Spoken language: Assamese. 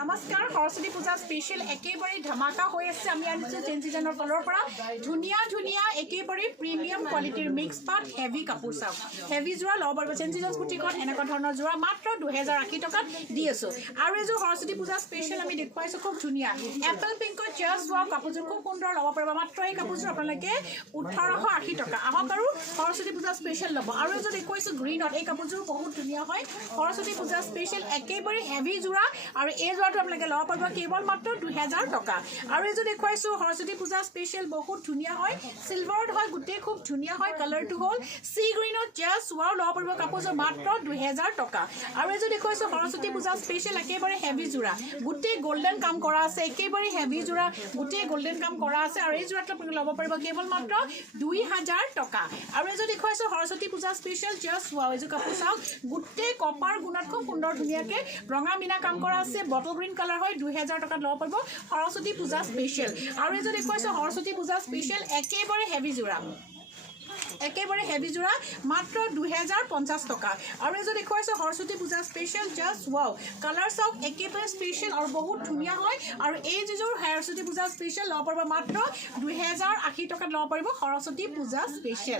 নমস্কাৰ সৰস্বতী পূজা স্পেশাল একেবাৰে ধামাকা হৈ আছে আমি আনিছো চেঞ্চিজনৰ ফলৰ পৰা ধুনিয়া ধুনিয়া একেবাৰে প্ৰিমিয়াম কোৱালিটিৰ মিক্স পাট হেভি কাপোৰ চাওক হেভি জোৰা লব পাৰিব চেঞ্চিজনৰ বুটিকত এনেকুৱা ধৰণৰ জোৰা মাত্ৰ 2080 টকাত দি আছো আৰু এজো সৰস্বতী পূজা স্পেশাল আমি দেখুৱাইছো খুব ধুনিয়া এপল পিংকত জাস্ট ওয়াও কাপোৰযোৰ খুব সুন্দৰ লব পাৰিব মাত্ৰ এই কাপোৰযোৰ আপোনালোকে 1880 টকা আহক আৰু সৰস্বতী পূজা স্পেশাল লব আৰু এজো দেখুৱাইছো গ্ৰীনত এই কাপোৰযোৰ বহুত ধুনিয়া হয় সৰস্বতী পূজা স্পেশাল একেবাৰে হেভি জোৰা আৰু এই জোৰাটো আপোনালোকে লব পাৰিব কেৱল মাত্ৰ 2000 টকা আৰু এজো দেখুৱাইছো সৰস্বতী পূজা স্পেশাল বহুত ধুনিয়া হয় সিলভাৰত হয় গুটে খুব ধুনিয়া হয় কালাৰটো হল সি গ্ৰীনত জাস্ট ওয়াও লব পাৰিব কাপোৰযোৰ মাত্ৰ 2000 টকা আৰু এজো দেখুৱাইছো সৰস্বতী পূজা স্পেশাল একেবাৰে হেভি জোৰা গুটে গোল্ডেন কাম কৰা আছে একেবাৰে হেভি জোৰা গুটে গোল্ডেন কাম কৰা আছে আৰু এই জোৰাটো আপোনালোকে লব পাৰিব কেৱল মাত্ৰ 2000 টকা আৰু এজো দেখুৱাইছো সৰস্বতী পূজা স্পেশাল জাস্ট ওয়াও এজো কাপোৰ চাওক গুটে কপাৰ গুণত খুব সুন্দৰ ধুনিয়াকে ৰঙা মিনা কাম কৰা আছে বটল গ্ৰীন কালাৰ হয় 2000 টকা লব পাৰিব সৰস্বতী পূজা স্পেশাল আৰু এজো দেখুৱাইছো সৰস্বতী পূজা স্পেশাল একেবাৰে হেভি জোৰা একেবাৰে হেভি জোৰা মাত্ৰ 2050 টকা আৰু এজো দেখুৱাইছো সৰস্বতী পূজা স্পেশাল জাস্ট ওয়াও কালাৰ চাওক একেবাৰে স্পেশাল আৰু বহুত ধুনিয়া হয় আৰু এই যিযোৰ সৰস্বতী পূজা স্পেশাল লব পাৰিব মাত্ৰ 2080 টকাত লব পাৰিব সৰস্বতী পূজা স্পেশাল